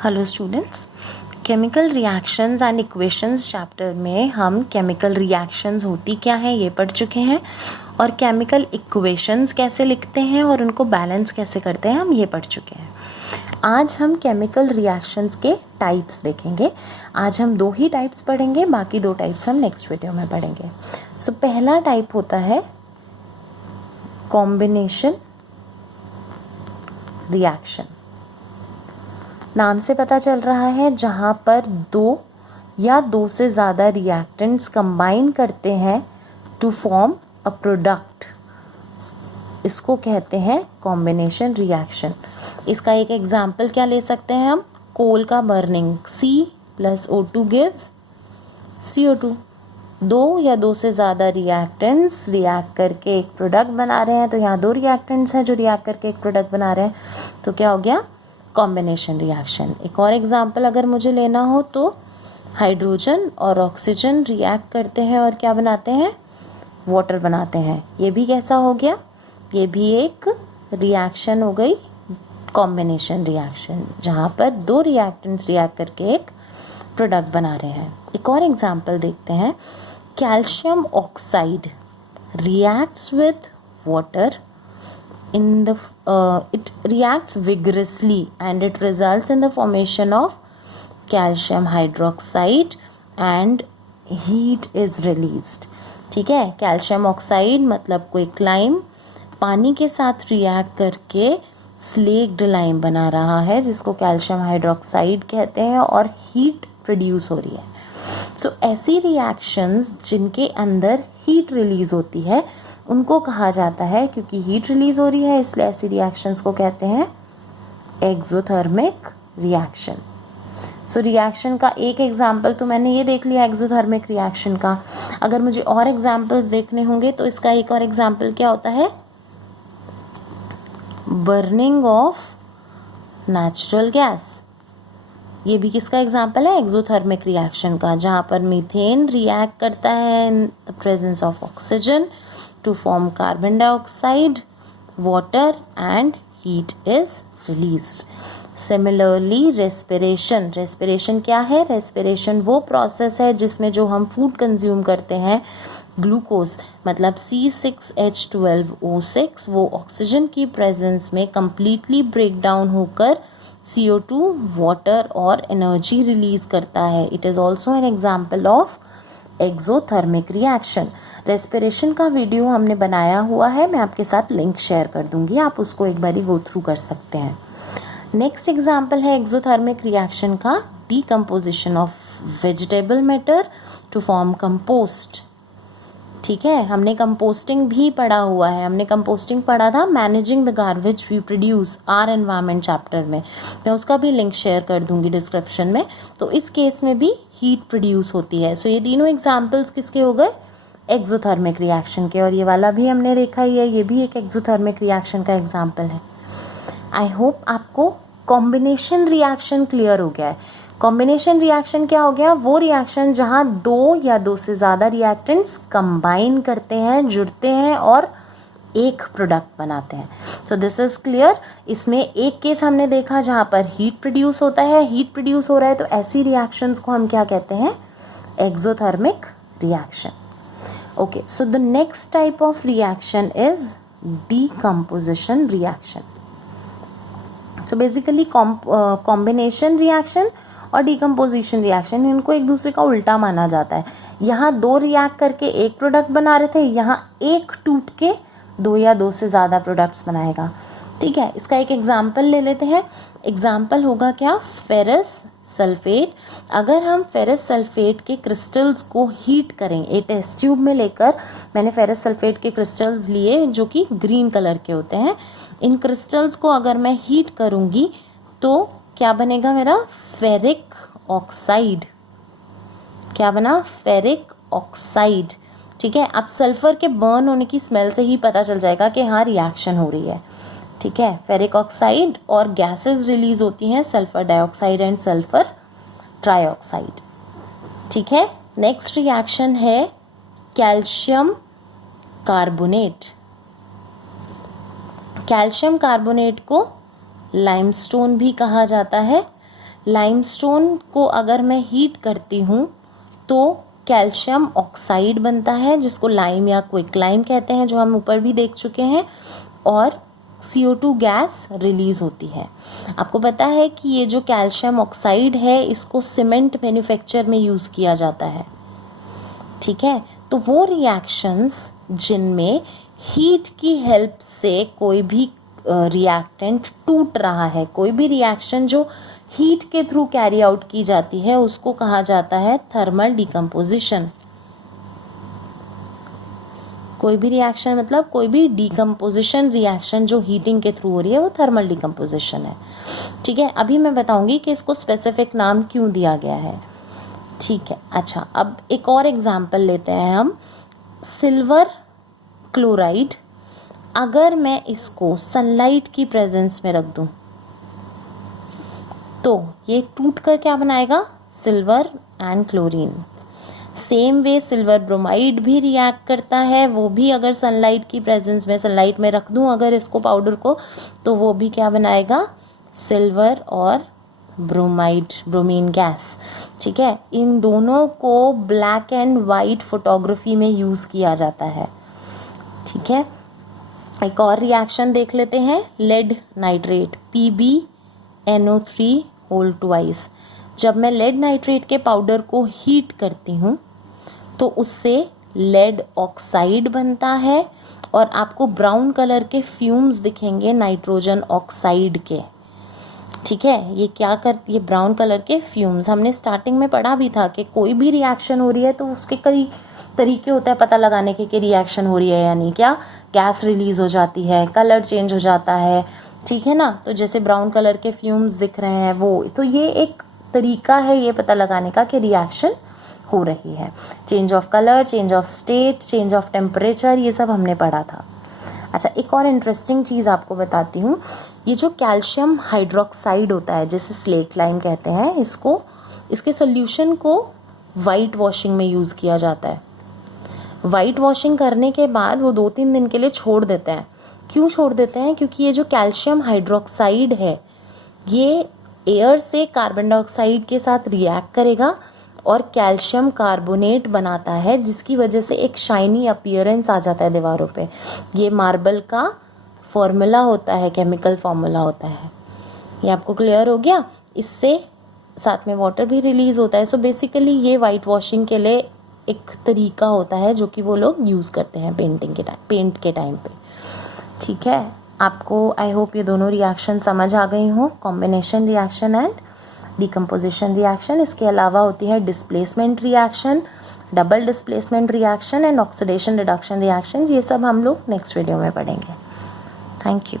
Hello students, chemical reactions and equations chapter में हम chemical reactions होती क्या है ये पढ़ चुके हैं और केमिकल इक्वेशंस कैसे लिखते हैं और उनको बैलेंस कैसे करते हैं हम ये पढ़ चुके हैं। आज हम केमिकल रिएक्शंस के टाइप्स देखेंगे। आज हम 2 ही टाइप्स पढ़ेंगे, बाकी 2 टाइप्स हम नेक्स्ट वीडियो में पढ़ेंगे। सो पहला टाइप होता है कॉम्बिनेशन रिएक्शन। नाम से पता चल रहा है जहाँ पर 2 या 2 से ज़्यादा रिएक्टेंट्स कंबाइन करते हैं टू फॉर्म अ प्रोडक्ट, इसको कहते हैं कॉम्बिनेशन रिएक्शन। इसका एक एग्जाम्पल क्या ले सकते हैं हम? कोल का burning, C + O2 gives CO2। 2 या 2 से ज़्यादा रिएक्टेंट्स रिएक्ट करके एक प्रोडक्ट बना रहे हैं, तो यहाँ 2 रिएक्टेंट्स हैं जो रिएक्ट करके एक प्रोडक्ट बना रहे हैं, तो क्या हो गया? Combination reaction. एक और एग्जांपल अगर मुझे लेना हो तो हाइड्रोजन और ऑक्सीजन रिएक्ट करते हैं और क्या बनाते हैं? वाटर बनाते हैं। ये भी कैसा हो गया? ये भी एक रिएक्शन हो गई, कॉम्बिनेशन रिएक्शन, जहाँ पर 2 रिएक्टेंट्स रिएक्ट करके एक प्रोडक्ट बना रहे हैं। एक और एग्जांपल देखते हैं। Calcium oxide reacts with water it reacts vigorously and it results in the formation of calcium hydroxide and heat is released। ठीक है, कैल्शियम ऑक्साइड मतलब कोई क्लाइम पानी के साथ रिएक्ट करके स्लेक्ड लाइम बना रहा है जिसको कैल्शियम हाइड्रोक्साइड कहते हैं और हीट प्रोड्यूस हो रही है। सो ऐसी रिएक्शंस जिनके अंदर हीट रिलीज होती है उनको कहा जाता है, क्योंकि हीट रिलीज हो रही है इसलिए ऐसी रिएक्शंस को कहते हैं एक्सोथर्मिक रिएक्शन। सो रिएक्शन का एक एग्जांपल तो मैंने ये देख लिया एक्सोथर्मिक रिएक्शन का। अगर मुझे और एग्जांपल्स देखने होंगे तो इसका एक और एग्जांपल क्या होता है? Burning of natural gas. ये भी किसका एग्जांपल है? एक्सोथर्मिक रिएक्शन का, जहाँ पर मीथेन रिएक्ट करता है in the presence of oxygen to form carbon dioxide, water and heat is released. Similarly respiration क्या है? respiration वो प्रोसेस है जिसमें जो हम फूड कंज्यूम करते हैं, ग्लूकोज मतलब C6H12O6 वो ऑक्सीजन की प्रेजेंस में कंप्लीटली ब्रेक डाउन होकर CO2 वाटर और एनर्जी रिलीज करता है। It is also an example of exothermic reaction. Respiration का वीडियो हमने बनाया हुआ है, मैं आपके साथ लिंक शेयर कर दूंगी, आप उसको एक बारी गो थ्रू कर सकते हैं। नेक्स्ट एग्जांपल है एक्सोथर्मिक रिएक्शन का decomposition of vegetable matter to form compost. ठीक है, हमने कंपोस्टिंग भी पढ़ा हुआ है। हमने कंपोस्टिंग पढ़ा था managing the garbage we produce our environment chapter में, मैं उसका भी लिंक शेयर कर दूंगी डिस्क्रिप्शन में। तो इस केस में भी हीट प्रोड्यूस होती है। सो ये तीनों एग्जाम्पल्स किसके हो गए? एक्सोथर्मिक रिएक्शन के। और ये वाला भी हमने देखा ही है, ये भी एक एक्सोथर्मिक रिएक्शन का एग्जाम्पल है। आई होप आपको कॉम्बिनेशन रिएक्शन क्लियर हो गया है। कॉम्बिनेशन रिएक्शन क्या हो गया? वो रिएक्शन जहाँ 2 या 2 से ज़्यादा रिएक्टेंट्स कंबाइन करते हैं, जुड़ते हैं और एक प्रोडक्ट बनाते हैं। So this is clear. इसमें एक केस हमने देखा जहाँ पर हीट प्रोड्यूस होता है, हीट प्रोड्यूस हो रहा है, तो ऐसी रिएक्शंस को हम क्या कहते हैं? Exothermic reaction. Okay, so the next type of reaction is decomposition reaction. So basically combination reaction और decomposition reaction इनको एक दूसरे का उल्टा माना जाता है। यहाँ 2 रिएक्ट करके एक प्रोडक्ट बना रहे थे, यहाँ एक टूट के 2 या 2 से ज़्यादा प्रोडक्ट्स बनाएगा। ठीक है, इसका एक एग्जाम्पल ले लेते हैं। एग्जाम्पल होगा क्या? Ferrous sulphate. अगर हम फेरस सल्फेट के क्रिस्टल्स को हीट करें, एक टेस्ट ट्यूब में लेकर मैंने फेरस सल्फेट के क्रिस्टल्स लिए जो कि ग्रीन कलर के होते हैं, इन क्रिस्टल्स को अगर मैं हीट करूंगी तो क्या बनेगा मेरा? Ferric oxide. क्या बना? Ferric oxide. ठीक है, अब सल्फर के बर्न होने की स्मेल से ही पता चल जाएगा कि हाँ रिएक्शन हो रही है। ठीक है, फेरिक ऑक्साइड और गैसेस रिलीज होती हैं, sulphur dioxide and sulphur trioxide. ठीक है, नेक्स्ट रिएक्शन है कैल्शियम कार्बोनेट। कैल्शियम कार्बोनेट को लाइमस्टोन भी कहा जाता है। लाइमस्टोन को अगर मैं हीट करती हूँ तो कैल्शियम ऑक्साइड बनता है, जिसको लाइम या क्विक लाइम कहते हैं, जो हम ऊपर भी देख चुके हैं, और CO2 गैस रिलीज होती है। आपको पता है कि ये जो कैल्शियम ऑक्साइड है इसको सीमेंट मैन्युफैक्चर में यूज़ किया जाता है, ठीक है। तो वो रिएक्शंस जिनमें हीट की हेल्प से कोई भी रिएक्टेंट टूट रहा है, कोई भी रिएक्शन जो हीट के थ्रू कैरी आउट की जाती है, उसको कहा जाता है थर्मल डिकम्पोजिशन। कोई भी रिएक्शन मतलब कोई भी डिकम्पोजिशन रिएक्शन जो हीटिंग के थ्रू हो रही है, वो थर्मल डिकम्पोजिशन है, ठीक है। अभी मैं बताऊंगी कि इसको स्पेसिफिक नाम क्यों दिया गया है, ठीक है। अच्छा, अब एक और एग्जाम्पल लेते हैं हम। सिल्वर क्लोराइड, अगर मैं इसको सनलाइट की प्रेजेंस में रख दूं तो ये टूट कर क्या बनाएगा, silver and chlorine. Same way silver bromide भी रिएक्ट करता है, वो भी अगर सनलाइट की प्रेजेंस में, सनलाइट में रख दूं अगर इसको पाउडर को, तो वो भी क्या बनाएगा, सिल्वर और ब्रोमाइड, ब्रोमीन गैस, ठीक है। इन दोनों को ब्लैक एंड वाइट फोटोग्राफी में यूज़ किया जाता है, ठीक है। एक और रिएक्शन देख लेते हैं, lead nitrate, PbNO3 whole twice. जब मैं लेड नाइट्रेट के पाउडर को हीट करती हूँ तो उससे लेड ऑक्साइड बनता है और आपको ब्राउन कलर के फ्यूम्स दिखेंगे नाइट्रोजन ऑक्साइड के, ठीक है। ये ब्राउन कलर के फ्यूम्स, हमने स्टार्टिंग में पढ़ा भी था कि कोई भी रिएक्शन हो रही है तो उसके कई तरीके होते हैं पता लगाने के कि रिएक्शन हो रही है या नहीं। क्या, गैस रिलीज हो जाती है, कलर चेंज हो जाता है, ठीक है ना। तो जैसे ब्राउन कलर के फ्यूम्स दिख रहे हैं वो, तो ये एक तरीका है ये पता लगाने का कि रिएक्शन हो रही है। Change of colour, change of state, change of temperature, ये सब हमने पढ़ा था। अच्छा, एक और इंटरेस्टिंग चीज़ आपको बताती हूँ। ये जो कैल्शियम हाइड्रोक्साइड होता है, जिसे स्लेट लाइम कहते हैं, इसके सोल्यूशन को वाइट वॉशिंग में यूज़ किया जाता है। वाइट वॉशिंग करने के बाद वो 2-3 दिन के लिए छोड़ देते हैं। क्यों छोड़ देते हैं, क्योंकि ये जो कैल्शियम हाइड्रोक्साइड है ये एयर से कार्बन डाइऑक्साइड के साथ रिएक्ट करेगा और कैल्शियम कार्बोनेट बनाता है, जिसकी वजह से एक शाइनी अपीयरेंस आ जाता है दीवारों पे। ये मार्बल का फॉर्मूला होता है, केमिकल फॉर्मूला होता है। ये आपको क्लियर हो गया। इससे साथ में वाटर भी रिलीज होता है। सो बेसिकली ये वाइट वॉशिंग के लिए एक तरीका होता है जो कि वो लोग यूज़ करते हैं पेंट के टाइम पे, ठीक है। आपको आई होप ये दोनों रिएक्शन समझ आ गई हो, combination reaction and decomposition reaction. इसके अलावा होती है displacement reaction, double displacement reaction and oxidation reduction reaction. ये सब हम लोग नेक्स्ट वीडियो में पढ़ेंगे। Thank you.